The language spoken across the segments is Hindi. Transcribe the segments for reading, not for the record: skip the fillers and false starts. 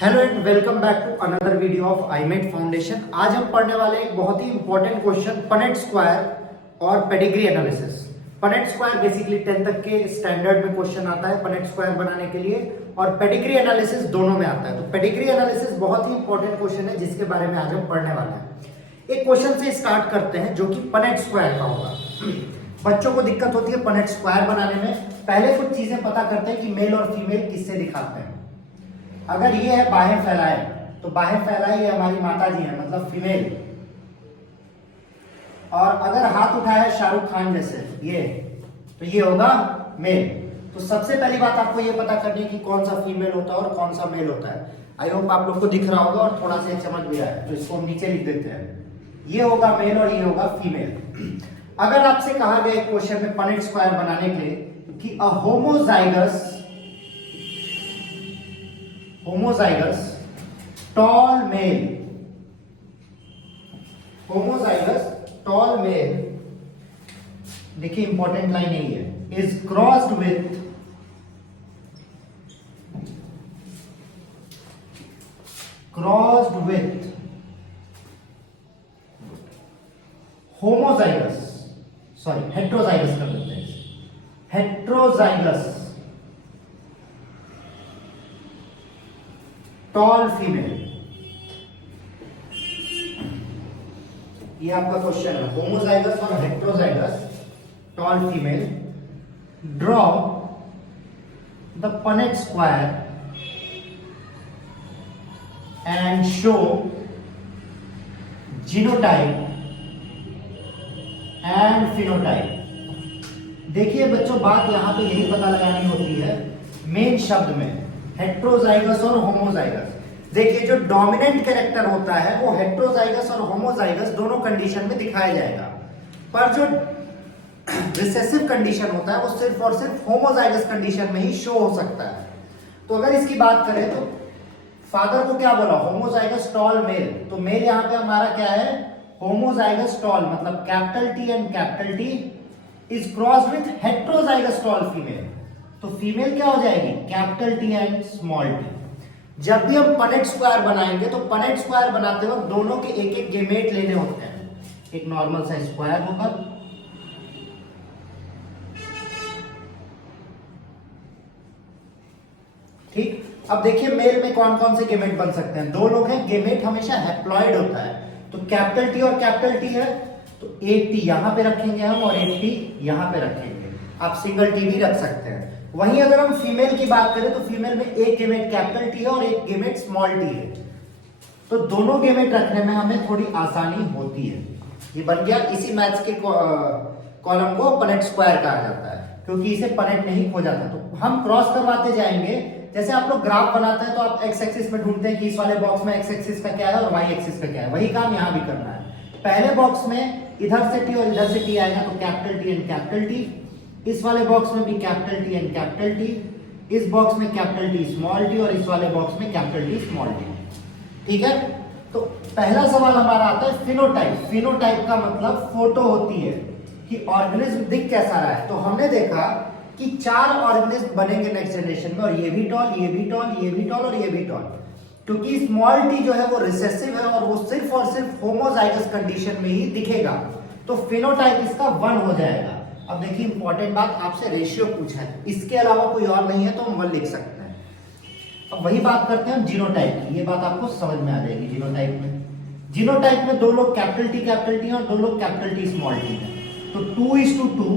Hello and welcome back to another video of आईमेट फाउंडेशन। आज हम पढ़ने वाले एक बहुत ही इंपॉर्टेंट क्वेश्चन पनेट स्क्वायर और pedigree analysis. Punnett square basically 10 तक के स्टैंडर्ड में क्वेश्चन आता है पनेट स्क्वायर बनाने के लिए, और पेडिग्री एनालिसिस दोनों में आता है। तो पेडिग्री एनालिसिस बहुत ही इंपॉर्टेंट क्वेश्चन है जिसके बारे में आज हम पढ़ने वाले हैं। एक क्वेश्चन से स्टार्ट करते हैं जो कि पनेट स्क्वायर का होगा। बच्चों को दिक्कत होती है पनेट स्क्वायर बनाने में। पहले कुछ चीजें पता करते हैं कि मेल और फीमेल किससे दिखाते हैं। अगर ये है बाहें फैलाए, तो बाहें फैलाए ये हमारी माता जी है, मतलब फीमेल। और अगर हाथ उठाया शाहरुख खान जैसे ये, तो ये होगा मेल। तो सबसे पहली बात आपको ये पता करनी है कि कौन सा फीमेल होता है और कौन सा मेल होता है। आई होप आप लोग को दिख रहा होगा और थोड़ा सा चमक भी रहा है, तो इसको हम नीचे लिख देते हैं। ये होगा मेल और ये होगा फीमेल। अगर आपसे कहा गया क्वेश्चन में पनेट स्क्वायर बनाने के लिए कि अ homozygous tall male, देखिए इंपॉर्टेंट लाइन यही है, is crossed with heterozygous कर देते हैं, heterozygous टॉल फीमेल। ये आपका क्वेश्चन है, होमोजाइगस और heterozygous tall female. Draw the Punnett square and show genotype and phenotype. देखिए बच्चों, बात यहां पे यही पता लगानी होती है मेन शब्द में, हेट्रोजाइगस और होमोजाइगस। देखिए जो डोमिनेंट कैरेक्टर होता है वो हेट्रोजाइगस और होमोजाइगस दोनों कंडीशन में दिखाया जाएगा, पर जो रिसेसिव कंडीशन होता है वो सिर्फ और सिर्फ होमोजाइगस कंडीशन में ही शो हो सकता है। तो अगर इसकी बात करें तो फादर को क्या बोला, होमोजाइगस टॉल मेल। तो मेल यहां पे हमारा क्या है, होमोजाइगस टॉल, मतलब capital T and capital T is crossed with heterozygous tall female. तो फीमेल क्या हो जाएगी, capital T and small T. जब भी हम पनेट स्क्वायर बनाएंगे तो पनेट स्क्वायर बनाते वक्त दोनों के एक एक गेमेट लेने होते हैं। एक नॉर्मल सा स्क्वायर होगा, ठीक। अब देखिए मेल में कौन कौन से गेमेट बन सकते हैं। दो लोग हैं, गेमेट हमेशा हैप्लॉइड होता है, तो कैपिटल टी और कैपिटल टी है, तो एक टी यहां पे रखेंगे हम और एक टी यहां पे रखेंगे। आप सिंगल टी भी रख सकते हैं। वहीं अगर हम फीमेल की बात करें तो फीमेल में एक गेमेट कैपिटल टी है और एक गेमेट स्मॉल टी है, तो दोनों गेमेट रखने में हमें थोड़ी आसानी होती है। ये बन गया, इसी मैथ्स के कॉलम को पनेट स्क्वायर कहा जाता है, क्योंकि इसे पनेट नहीं खो जाता। तो हम क्रॉस करवाते जाएंगे। जैसे आप लोग ग्राफ बनाते हैं तो आप एक्स एक्सिस में ढूंढते हैं कि इस वाले बॉक्स में एक्स एक्सिस का क्या है और वाई एक्सिस का क्या है। वही काम यहां भी करना है। पहले बॉक्स में इधर से टी और इधर से टी आएगा, तो capital T and capital T. इस वाले बॉक्स में भी capital T and capital T, इस बॉक्स में कैपिटल टी स्मॉल टी और इस वाले बॉक्स में कैपिटल टी स्मॉल टी, ठीक है। तो पहला सवाल हमारा आता है फिनोटाइप। फिनोटाइप का मतलब फोटो होती है कि ऑर्गेनिज्म दिख कैसा रहा है। तो हमने देखा कि 4 ऑर्गेनिज्म बनेंगे नेक्स्ट जनरेशन में, और ये भी टॉल, ये भी टॉल, ये भी टॉल और ये भी टॉल, क्योंकि स्मॉल टी जो है वो रिसेसिव है और वो सिर्फ और सिर्फ होमोजाइगस कंडीशन में ही दिखेगा। तो फिनोटाइप इसका 1 हो जाएगा। अब देखिए इंपॉर्टेंट बात, आपसे रेशियो पूछा है, इसके अलावा कोई और नहीं है तो हम 1 लिख सकते हैं। अब वही बात करते हैं जीनोटाइप की। ये बात आपको समझ में आ जाएगी। जीनोटाइप में 2 लोग कैपिटल टी और 2 लोग कैपिटल टी स्मॉल टी है, तो 2:2,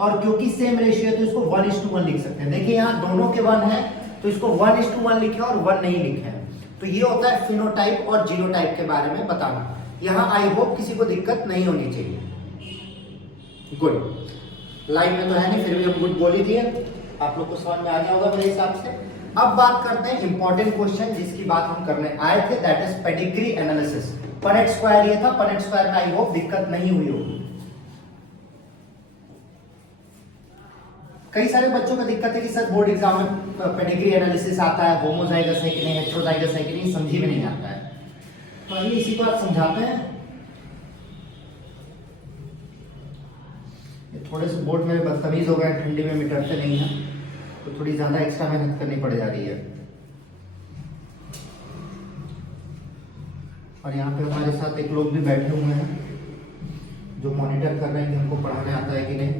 और क्योंकि सेम रेशियो है तो इसको 1:1 लिख सकते हैं। देखिए यहाँ दोनों के 1 है तो इसको 1:1 लिखे और 1 नहीं लिखे हैं। तो ये होता है फिनोटाइप और जीनोटाइप के बारे में बताना। यहाँ आई होप किसी को दिक्कत नहीं होनी चाहिए। गुड, लाइव में तो है नहीं, फिर भी हम गुड बोल ही दिए, आप लोग को समझ में आ गया होगा मेरे हिसाब से। अब बात करते हैं इंपॉर्टेंट क्वेश्चन जिसकी बात हम करने आए थे, that is pedigree analysis. Punnett square ये था, पनेट स्क्वायर में आई होप दिक्कत नहीं हुई होगी। कई सारे बच्चों को दिक्कत है कि सर बोर्ड एग्जाम में पेडिग्री एनालिसिस आता है, होमोजाइगस है कि नहीं, हेट्रोजाइगस है कि नहीं, समझी में नहीं आता है। तो आइए इसी को आप समझाते हैं। थोड़े से बोर्ड में बदतमीज हो गए, ठंडी में मिटरते नहीं है, तो थोड़ी ज्यादा एक्स्ट्रा मेहनत करनी पड़ जा रही है। और यहाँ पे हमारे साथ एक लोग भी बैठे हुए हैं जो मॉनिटर कर रहे हैं कि हमको पढ़ाने आता है कि नहीं।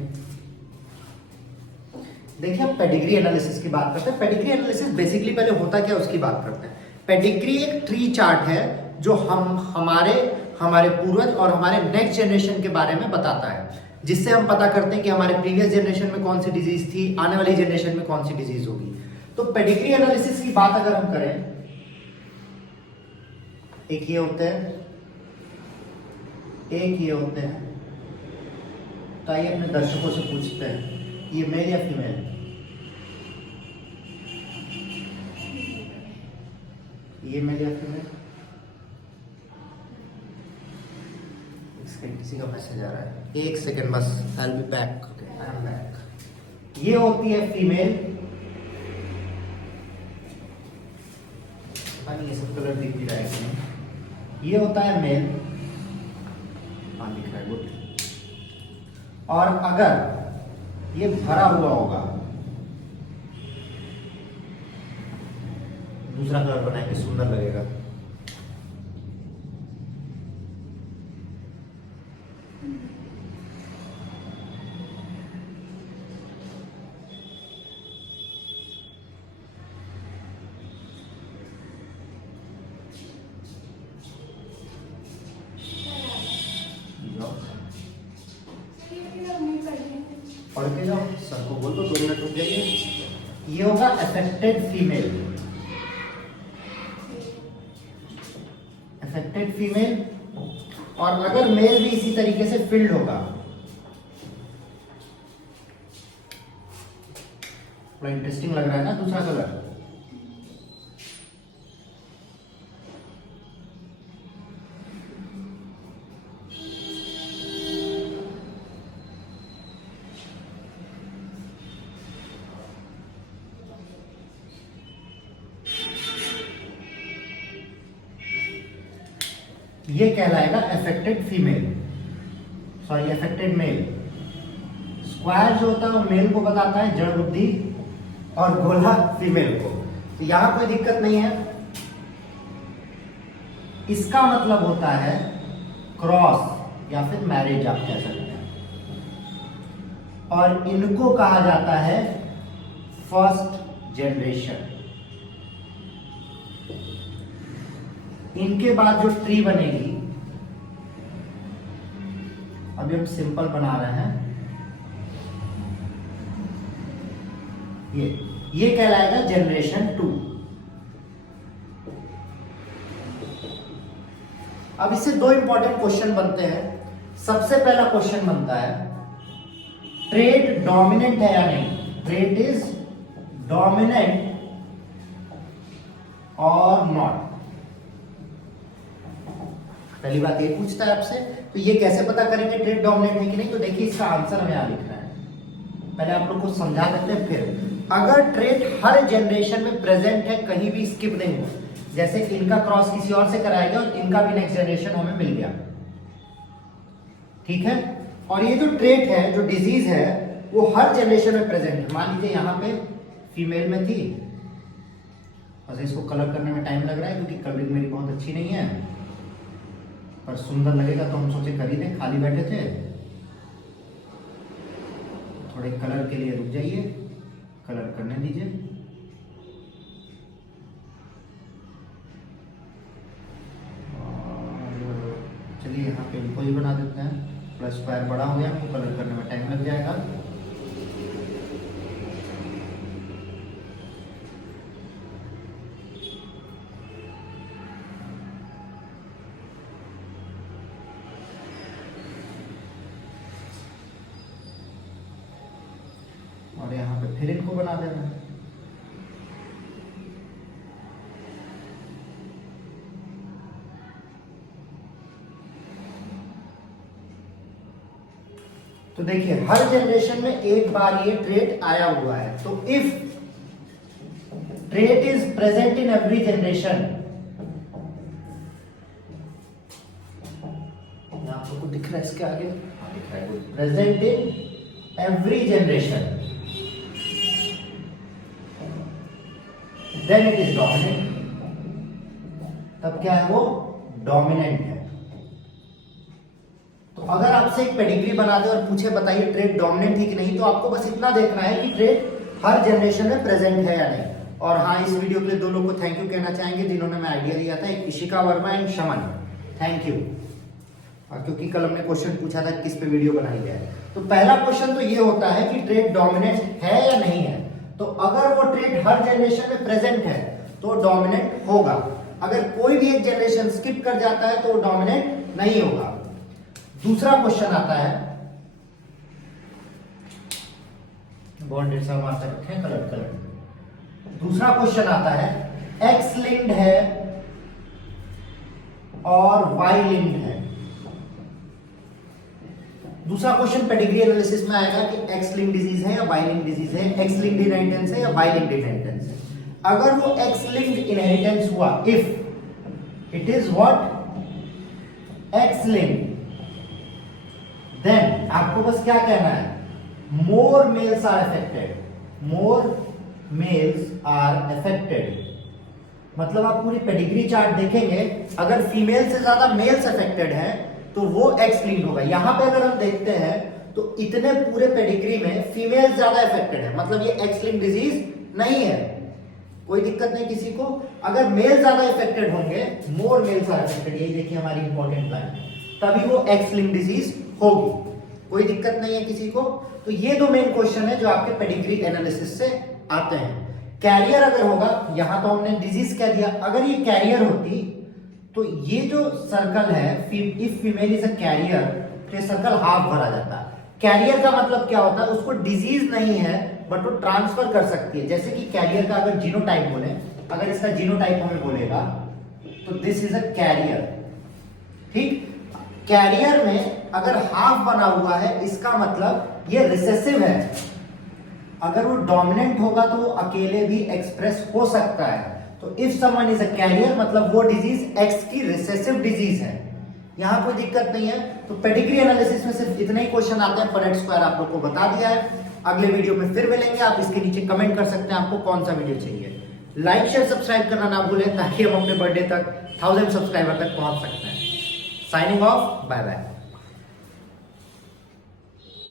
देखिए हम पेडिग्री एनालिसिस की बात करते हैं। पेडिग्री एनालिसिस बेसिकली पहले होता क्या उसकी बात करते हैं। पेडिग्री एक ट्री चार्ट है जो हमारे पूर्वज और हमारे नेक्स्ट जनरेशन के बारे में बताता है, जिससे हम पता करते हैं कि हमारे प्रीवियस जनरेशन में कौन सी डिजीज थी, आने वाली जनरेशन में कौन सी डिजीज होगी। तो पेडिग्री एनालिसिस की बात अगर हम करें, एक ये होते हैं, एक ये होते हैं। तो आइए अपने दर्शकों से पूछते हैं, ये मेल या फीमेल? ये मेल या फीमेल? किसी का मैसेज आ रहा है, एक सेकेंड बस, I will be back. I am back. ये होती है फीमेल, ये सब कलर दिख भी रहा है कि नहीं। ये होता है मेल, हाँ दिख रहा है, गुड। और अगर ये भरा हुआ होगा, दूसरा कलर बनाएंगे, सुंदर लगेगा। पढ़ के जाओ, सर को बोल दो 2 मिनट रुक जाइए। ये होगा अफेक्टेड फीमेल, अफेक्टेड फीमेल। और अगर मेल भी इसी तरीके से फिल्ड होगा, थोड़ा इंटरेस्टिंग लग रहा है ना दूसरा कलर। ये कहलाएगा affected female, sorry affected male. Square जो होता है वो मेल को बताता है, जड़ बुद्धि, और गोला फीमेल को। तो यहां कोई दिक्कत नहीं है। इसका मतलब होता है क्रॉस या फिर मैरिज आप कह सकते हैं। और इनको कहा जाता है फर्स्ट जनरेशन। इनके बाद जो ट्री बनेगी, अभी हम सिंपल बना रहे हैं, ये कहलाएगा जनरेशन 2। अब इससे 2 इंपॉर्टेंट क्वेश्चन बनते हैं। सबसे पहला क्वेश्चन बनता है, ट्रेड डोमिनेंट है या नहीं? ट्रेड इज डोमिनेंट और नॉट। पहली बात ये पूछता है आपसे, तो ये कैसे पता करेंगे ट्रेड डोमिनेंट है कि नहीं? तो देखिए इसका आंसर हमें यहां लिखना है। पहले आप लोग को समझा देते हैं, फिर अगर ट्रेड हर जनरेशन में प्रेजेंट है, कहीं भी स्किप नहीं हुआ, जैसे इनका क्रॉस किसी और से कराया गया और इनका भी नेक्स्ट जनरेशन हमें मिल गया, ठीक है। और ये जो ट्रेट है, जो डिजीज है, वो हर जनरेशन में प्रेजेंट है। मान लीजिए यहाँ पे फीमेल में थी, बस इसको कलर करने में टाइम लग रहा है क्योंकि कलरिंग मेरी बहुत अच्छी नहीं है, पर सुंदर लगेगा तो हम सोचे खरीदें, खाली बैठे थे। थोड़े कलर के लिए रुक जाइए, कलर करने दीजिए। चलिए यहाँ पे इनको ही बना देते हैं, प्लस स्क्वायर बड़ा हो गया, हमको कलर करने में टाइम लग जाएगा। और यहाँ पे फिर इनको बना देना है। तो देखिए हर जनरेशन में एक बार ये ट्रेट आया हुआ है। तो if trait is present in every generation, आप लोग को दिख रहा है इसके आगे, दिख रहा है, present in every generation, then it is dominant. तब क्या है वो डोमिनेंट है। तो अगर आपसे एक पेडिग्री बना दे और पूछे बताइए ट्रेट डोमिनेंट है कि नहीं, तो आपको बस इतना देखना है कि ट्रेट हर जनरेशन में प्रेजेंट है या नहीं। और हाँ, इस वीडियो के लिए दो लोगों को थैंक यू कहना चाहेंगे जिन्होंने मैं आइडिया दिया था, एक इशिका वर्मा एंड शमन, थैंक यू। और क्योंकि कल हमने क्वेश्चन पूछा था किस पे वीडियो बनाई जाए, तो पहला क्वेश्चन तो ये होता है कि ट्रेट डोमिनेंट है या नहीं है। तो अगर वो ट्रेट हर जनरेशन में प्रेजेंट है तो डोमिनेंट होगा, अगर कोई भी एक जनरेशन स्किप कर जाता है तो डोमिनेंट नहीं होगा। दूसरा क्वेश्चन आता है, बहुत ढेर सारा मार्कर रखे हैं कलर। दूसरा क्वेश्चन आता है एक्स लिंक्ड है और वाई लिंक्ड है। दूसरा क्वेश्चन पेडिग्री एनालिसिस में आएगा कि एक्स लिंक्ड डिजीज है या वाई लिंक्ड डिजीज है, एक्स लिंक्ड इनहेरिटेंस है या वाई लिंक्ड इनहेरिटेंस है। अगर वो एक्स लिंक्ड इनहेरिटेंस हुआ, if it is what X linked, then आपको बस क्या कहना है, more males are affected, more males are affected. मतलब आप पूरी पेडिग्री चार्ट देखेंगे, अगर फीमेल से ज्यादा मेल्स अफेक्टेड है तो वो एक्स लिंक्ड होगा। यहां पे अगर हम देखते हैं तो इतने पूरे पेडिग्री में फीमेल ज्यादा अफेक्टेड है, मतलब ये एक्स लिंक्ड डिजीज नहीं है, कोई दिक्कत नहीं किसी को। अगर मेल ज्यादा अफेक्टेड होंगे, मोर मेल्स आर अफेक्टेड, ये देखिए हमारी इंपॉर्टेंट लाइन, तभी वो एक्स लिंक्ड डिजीज होगी, कोई दिक्कत नहीं है किसी को। तो ये दो मेन क्वेश्चन है जो आपके पेडिग्री एनालिसिस से आते हैं। कैरियर अगर होगा, यहां तो हमने डिजीज कह दिया, अगर ये कैरियर होती तो ये जो सर्कल है, if female is a carrier, तो ये सर्कल हाफ भरा जाता। कैरियर का मतलब क्या होता है, उसको डिजीज नहीं है बट वो ट्रांसफर कर सकती है। जैसे कि कैरियर का अगर जीनोटाइप बोले, अगर इसका जीनोटाइप हमें बोलेगा तो दिस इज अ कैरियर, ठीक। कैरियर में अगर हाफ बना हुआ है, इसका मतलब ये रिसेसिव है। अगर वो डोमिनेंट होगा तो वो अकेले भी एक्सप्रेस हो सकता है। तो if someone is a carrier, मतलब वो डिजीज एक्स की रिसेसिव डिजीज है, यहां कोई दिक्कत नहीं है। तो पेडिग्री एनालिसिस में सिर्फ इतने ही क्वेश्चन आते हैं, परेट स्क्वायर आप लोग को बता दिया है। अगले वीडियो में फिर मिलेंगे, आप इसके नीचे कमेंट कर सकते हैं आपको कौन सा वीडियो चाहिए। लाइक शेयर सब्सक्राइब करना ना भूलें ताकि हम अपने बर्थडे तक 1000 सब्सक्राइबर तक पहुंच सकते हैं। Signing off, bye bye.